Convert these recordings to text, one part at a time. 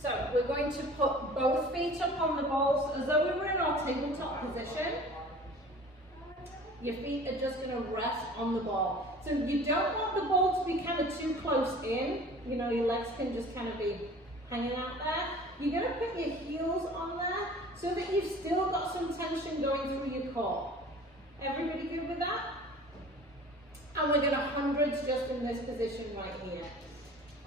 So we're going to put both feet up on the balls as though we were in our tabletop position. Your feet are just going to rest on the ball. So you don't want the ball to be kind of too close in. You know, your legs can just kind of be hanging out there. You're going to put your heels on there so that you've still got some tension going through your core. Everybody good with that? And we're going to hundreds just in this position right here.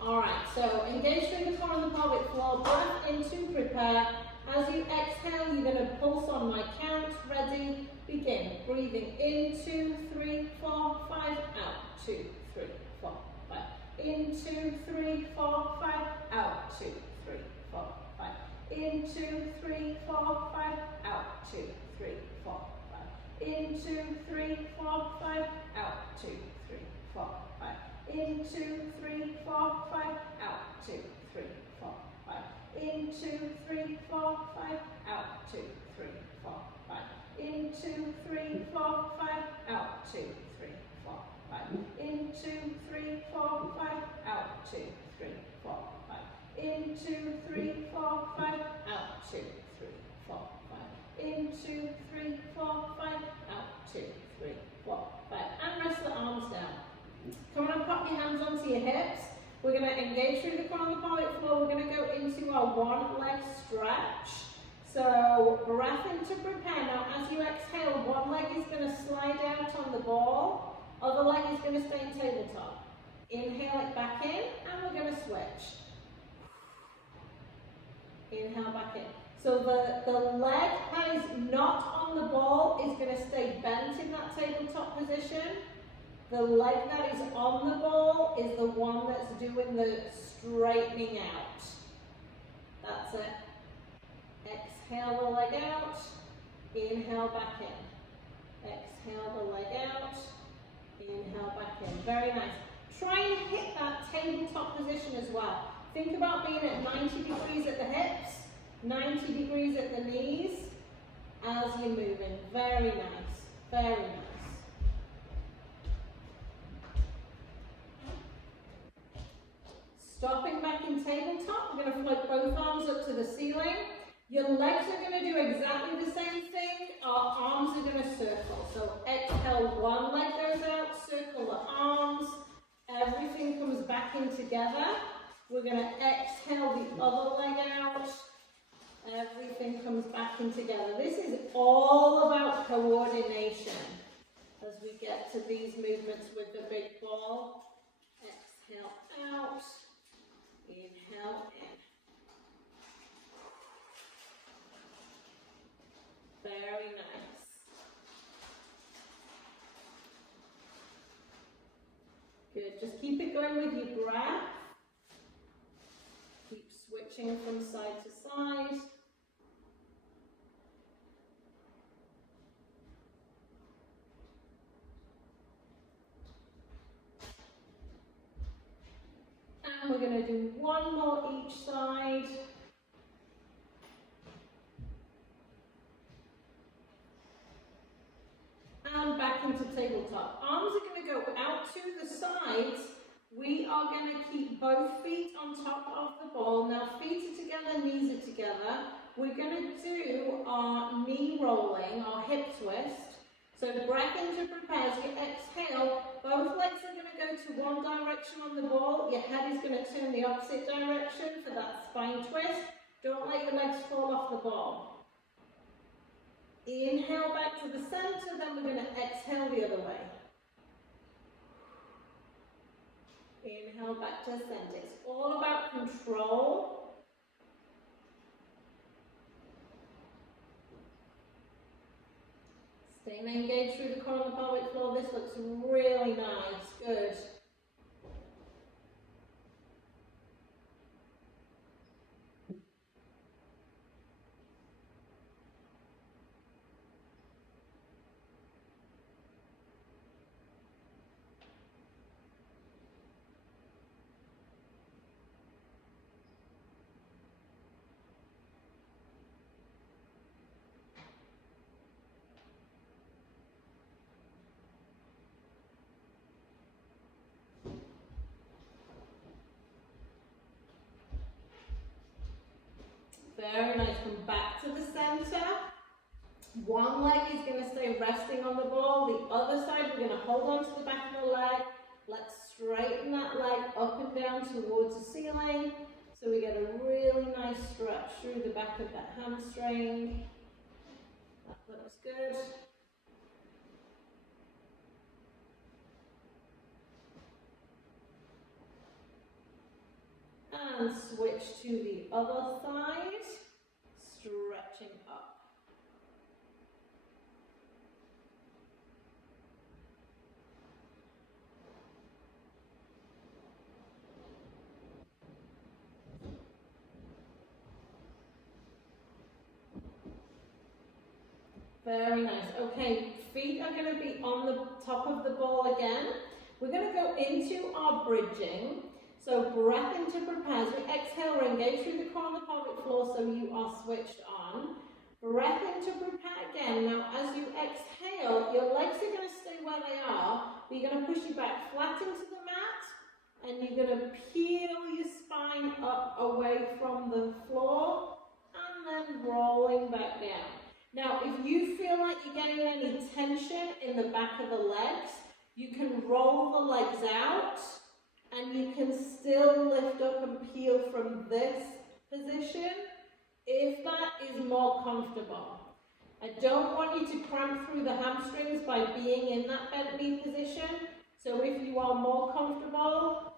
Alright, so engage through the core on the pelvic floor, breath into, prepare. As you exhale, you're going to pulse on my count. Ready? Begin. Breathing in, 2, 3, 4, 5, out. 2, 3, 4, 5. In, 2, 3, 4, 5, out. 2, 3, 4, 5. In, 2, 3, 4, 5, out. 2, 3, 4, 5. In, 2, 3, 4, 5, out. 2, 3, 4, 5. In, 2, 3, 4, 5, out. 2, 3, 4, 5. In, 2, 3, 4, 5, out. 2, 3, 4, 5. In, 2, 3, 4, 5, out. 2, 3, 4, 5. In, 2, 3, 4, 5, out. 2, 3, 4, 5. In, 2, 3, 4, 5, out. 2, 3, 4, 5. In, 2, 3, 4, 5, out. 2, 3, 4, 5. And rest the arms down. Come on and pop your hands onto your hips. We're going to engage through the core on the pelvic floor. We're going to go into our one leg stretch. So breath in to prepare. Now as you exhale, one leg is going to slide out on the ball. Other leg is going to stay in tabletop. Inhale it back in and we're going to switch. Inhale back in. So the leg that is not on the ball is going to stay bent in that tabletop position. The leg that is on the ball is the one that's doing the straightening out. That's it. Exhale the leg out. Inhale back in. Exhale the leg out. Inhale back in. Very nice. Try and hit that tabletop position as well. Think about being at 90 degrees at the hips, 90 degrees at the knees as you're moving. Very nice. Very nice. Stopping back in tabletop, we're going to float both arms up to the ceiling. Your legs are going to do exactly the same thing. Our arms are going to circle. So exhale, one leg goes out, circle the arms. Everything comes back in together. We're going to exhale the other leg out. Everything comes back in together. This is all about coordination as we get to these movements with the big ball. Exhale out. Inhale in. Very nice. Good. Just keep it going with your breath. Keep switching from side to side. And we're going to do one more each side. And back into tabletop. Arms are going to go out to the sides. We are going to keep both feet on top of the ball. Now feet are together, knees are together. We're going to do our knee rolling, our hip twist. So the breath in to prepare. As you exhale, both legs are going to go to one direction on the ball. Your head is going to turn the opposite direction for that spine twist. Don't let your legs fall off the ball. Inhale back to the center, then we're going to exhale the other way. Inhale back to the center. It's all about control. Staying engaged through the core on the pelvic floor. This looks really nice. Good. Very nice. Come back to the center. One leg is going to stay resting on the ball. The other side, we're going to hold on to the back of the leg. Let's straighten that leg up and down towards the ceiling. So we get a really nice stretch through the back of that hamstring. That looks good. And switch to the other side, stretching up. Very nice. Okay, feet are going to be on the top of the ball again. We're going to go into our bridging. So breath in to prepare. As we exhale, we're engaged through the core on the pelvic floor so you are switched on. Breath in to prepare again. Now as you exhale, your legs are going to stay where they are, but you're going to push your back flat into the mat and you're going to peel your spine up away from the floor and then rolling back down. Now if you feel like you're getting any tension in the back of the legs, you can roll the legs out. And you can still lift up and peel from this position if that is more comfortable. I don't want you to cramp through the hamstrings by being in that bent knee position. So if you are more comfortable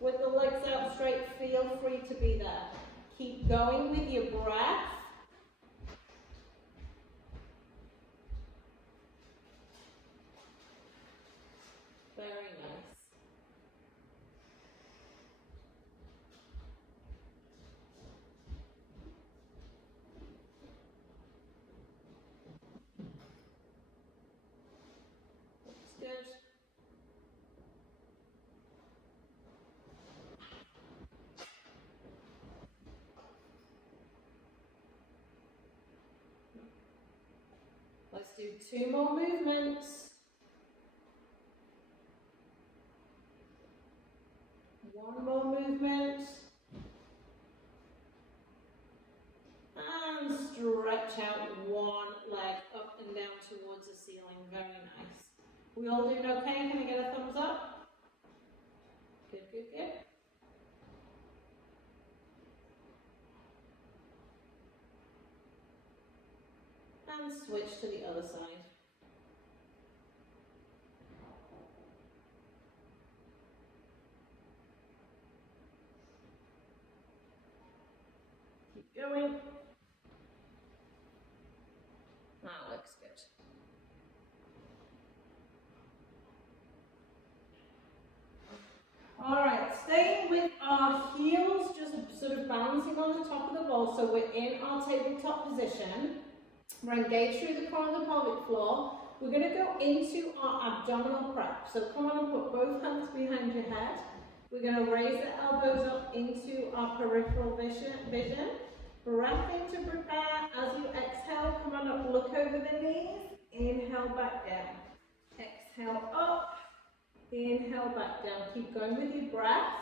with the legs out straight, feel free to be there. Keep going with your breath. Very nice. Good. Let's do 2 more movements. 1 more movement. And stretch out one leg up and down towards the ceiling. Very nice. We all doing okay? Can I get a thumbs up? Good, good, good. And switch to the other side. Keep going. That looks good. Alright, staying with our heels, just sort of balancing on the top of the ball, so we're in our tabletop position. We're engaged through the core of the pelvic floor. We're going to go into our abdominal prep. So come on and put both hands behind your head. We're going to raise the elbows up into our peripheral vision. Breath in to prepare. As you exhale, come on up, look over the knees. Inhale back down. Exhale up. Inhale back down. Keep going with your breath.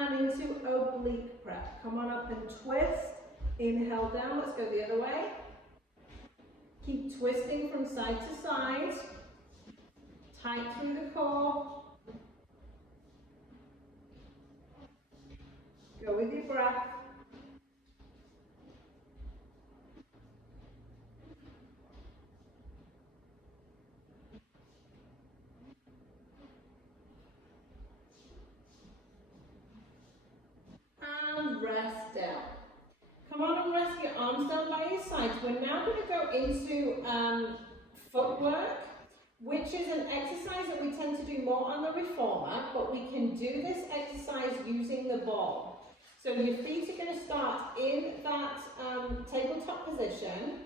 And into oblique prep. Come on up and twist. Inhale down. Let's go the other way. Keep twisting from side to side. Tight through the core. Go with your breath. And rest down. Come on and rest your arms down by your sides. We're now going to go into footwork, which is an exercise that we tend to do more on the reformer, but we can do this exercise using the ball. So your feet are going to start in that tabletop position.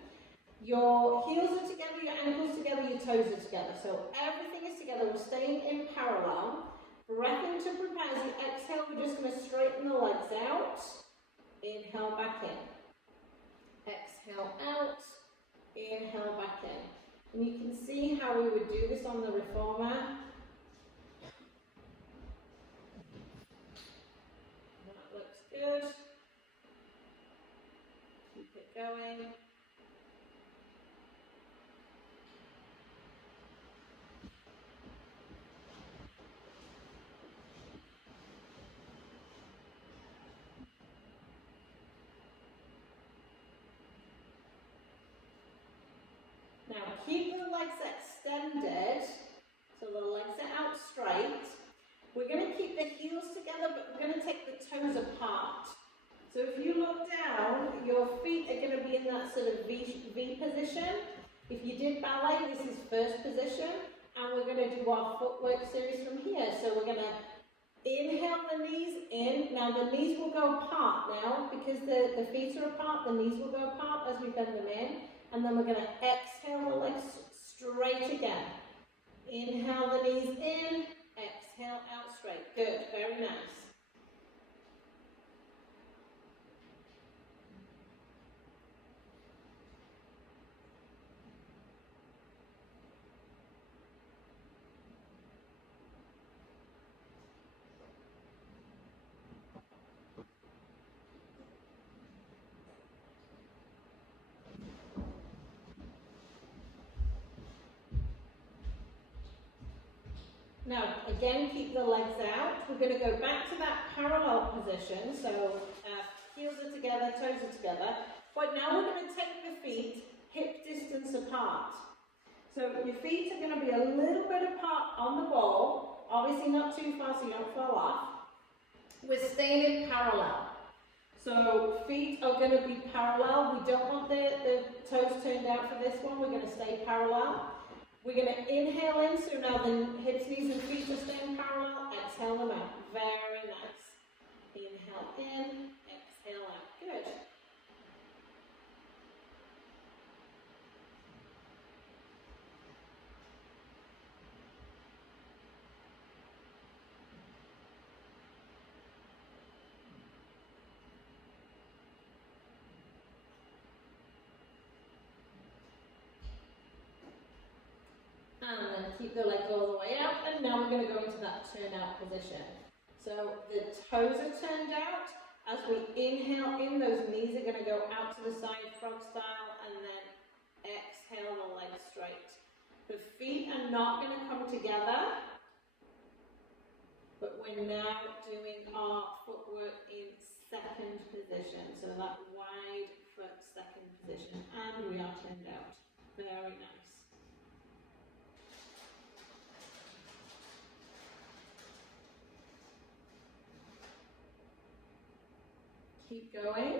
Your heels are together, your ankles together, your toes are together. So everything is together. We're staying in parallel. Breath in to prepare. we would do this on the reformer. That looks good. Keep it going. Now keep the legs extended, so the legs are out straight. We're going to keep the heels together, but we're going to take the toes apart. So if you look down, your feet are going to be in that sort of V position. If you did ballet, this is first position, and we're going to do our footwork series from here. So we're going to inhale the knees in. Now the knees will go apart now, because the feet are apart, the knees will go apart as we bend them in. And then we're going to exhale the legs straight again. Inhale the knees in, exhale out straight. Good, very nice. Now, again, keep the legs out. We're going to go back to that parallel position. So, heels are together, toes are together. But now we're going to take the feet hip distance apart. So, your feet are going to be a little bit apart on the ball. Obviously not too far so you don't fall off. We're staying in parallel. So, feet are going to be parallel. We don't want the toes turned out for this one. We're going to stay parallel. We're going to inhale in, so now the hips, knees and feet are staying parallel. Exhale them out. Very nice. Inhale in, exhale out. Good. And then keep the legs all the way out, and now we're going to go into that turn out position. So the toes are turned out. As we inhale in, those knees are going to go out to the side, frog style, and then exhale the legs straight. The feet are not going to come together, but we're now doing our footwork in second position. So that wide foot second position, and we are turned out. Very nice. Keep going.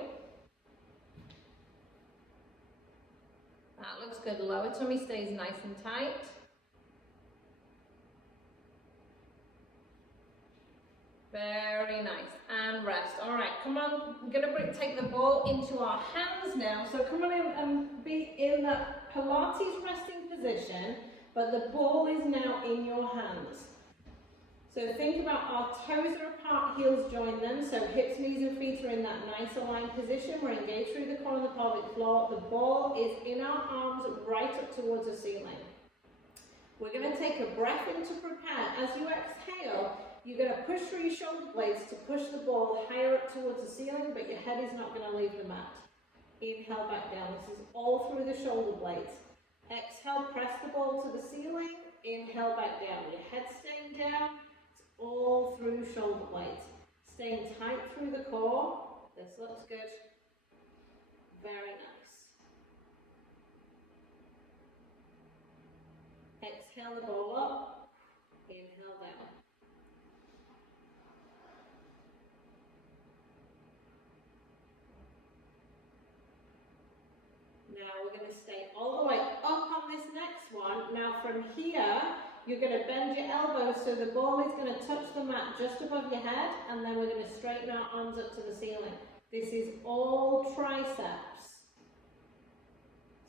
That looks good. Lower tummy stays nice and tight. Very nice. And rest. All right, come on. We're going to take the ball into our hands now. So come on in and be in that Pilates resting position, but the ball is now in your hands. So think about our toes are apart, heels join them. So hips, knees and feet are in that nice aligned position. We're engaged through the core of the pelvic floor. The ball is in our arms right up towards the ceiling. We're going to take a breath in to prepare. As you exhale, you're going to push through your shoulder blades to push the ball higher up towards the ceiling, but your head is not going to leave the mat. Inhale back down. This is all through the shoulder blades. Exhale, press the ball to the ceiling. Inhale back down. Your head staying down. All through shoulder blades. Staying tight through the core. This looks good. Very nice. Exhale the ball up. Inhale down. Now we're going to stay all the way up on this next one. Now from here, you're going to bend your elbows so the ball is going to touch the mat just above your head, and then we're going to straighten our arms up to the ceiling. This is all triceps.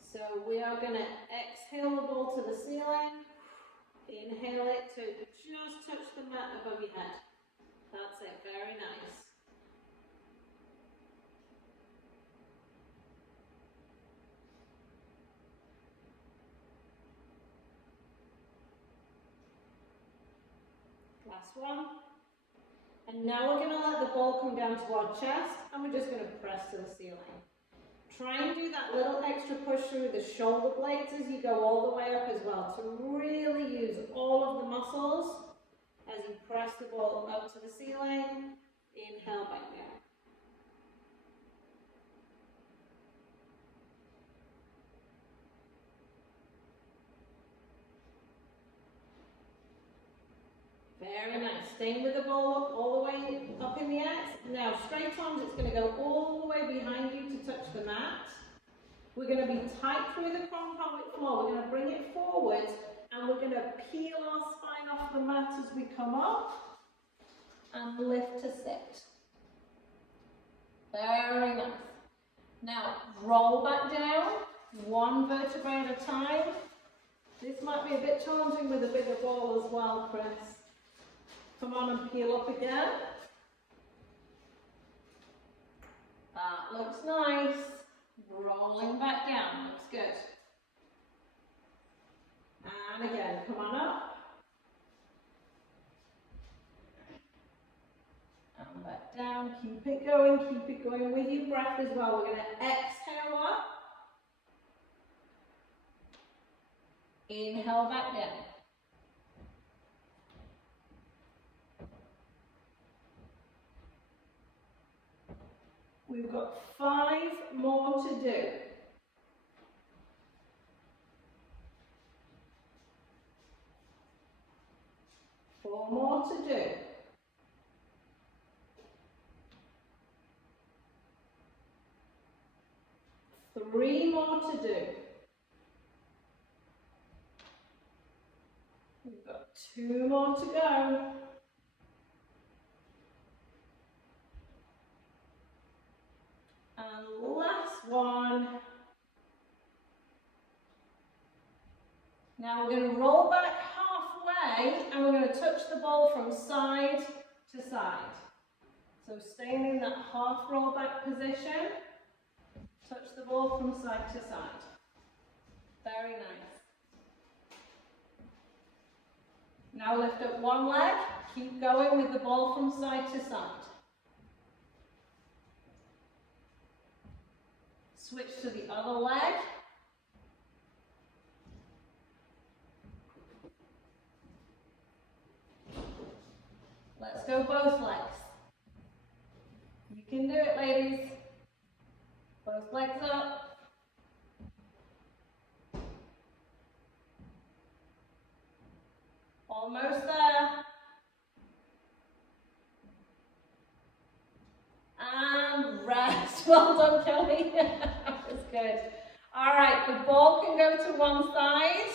So we are going to exhale the ball to the ceiling, inhale it to just touch the mat above your head. That's it, very nice. Last one. And now we're going to let the ball come down to our chest and we're just going to press to the ceiling. Try and do that little extra push through the shoulder blades as you go all the way up as well, to really use all of the muscles as you press the ball up to the ceiling. Inhale back down. Very nice. Staying with the ball all the way up in the air. Now, straight arms, it's going to go all the way behind you to touch the mat. We're going to be tight through the pelvic floor. We're going to bring it forward and we're going to peel our spine off the mat as we come up and lift to sit. Very nice. Now, roll back down, one vertebra at a time. This might be a bit challenging with a bigger ball as well, Chris. Come on and peel up again. That looks nice. Rolling back down, looks good. And again, come on up. And back down, keep it going with your breath as well. We're going to exhale up. Inhale back down. We've got 5 more to do. Four more to do. Three more to do. We've got 2 more to go. And last one. Now we're going to roll back halfway and we're going to touch the ball from side to side. So staying in that half roll back position, touch the ball from side to side. Very nice. Now lift up one leg, keep going with the ball from side to side. Switch to the other leg. Let's go both legs. You can do it, ladies. Both legs up. Almost there. And rest. Well done, Kelly. That was good. All right, the ball can go to one side.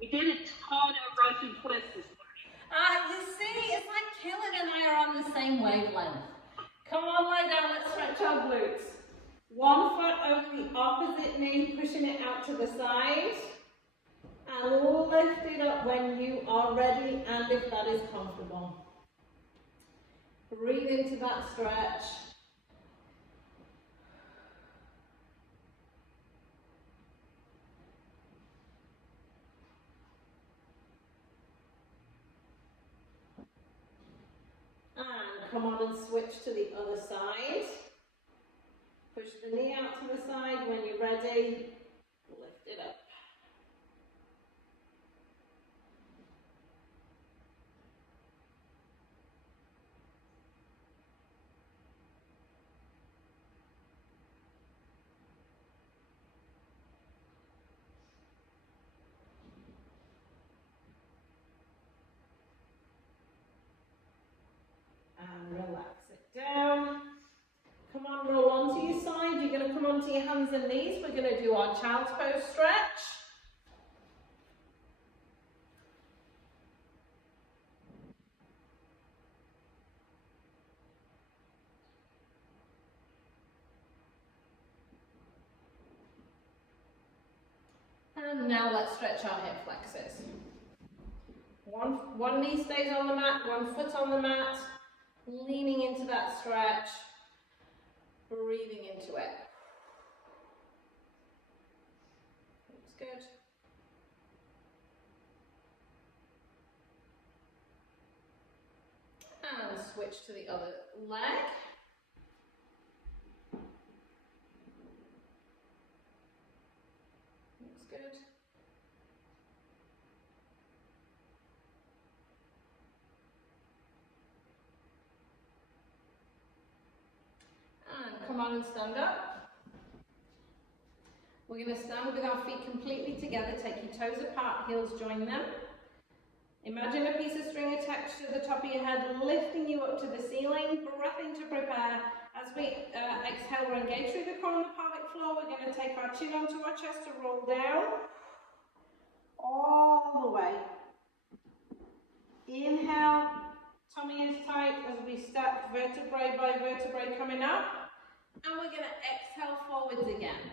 We did a ton of Russian twists this morning. You see, it's like Killen and I are on the same wavelength. Come on, lie down, let's stretch our glutes. One foot over the opposite knee, pushing it out to the side. And lift it up when you are ready and if that is comfortable. Breathe into that stretch. And come on and switch to the other side. Push the knee out to the side. When you're ready, lift it up. And relax it down. Come on, roll onto your side. You're going to come onto your hands and knees. We're going to do our child's pose stretch. And now let's stretch our hip flexors. One knee stays on the mat, one foot on the mat, leaning into that stretch, breathing into it. Looks good. switch to the other leg. Looks good. And come on and stand up. We're going to stand with our feet completely together. Take your toes apart, heels join them. Imagine a piece of string attached to the top of your head, lifting you up to the ceiling. Breathing to prepare. As we exhale, we're engaged through the core on the pelvic floor. We're going to take our chin onto our chest to roll down. All the way. Inhale, tummy is tight as we stack vertebrae by vertebrae coming up. And we're going to exhale forwards again.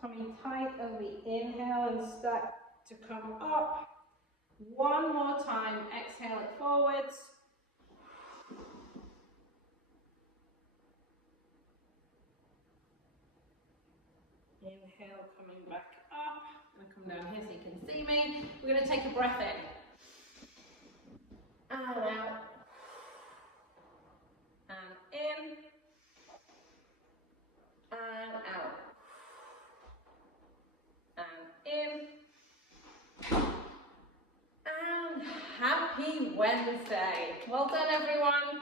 Tummy tight as we inhale and stack to come up. One more time, exhale it forwards. Inhale, coming back up. I'm going to come down here so you can see me. We're going to take a breath in. And out. And in. And out. And in. And happy Wednesday. Well done, everyone.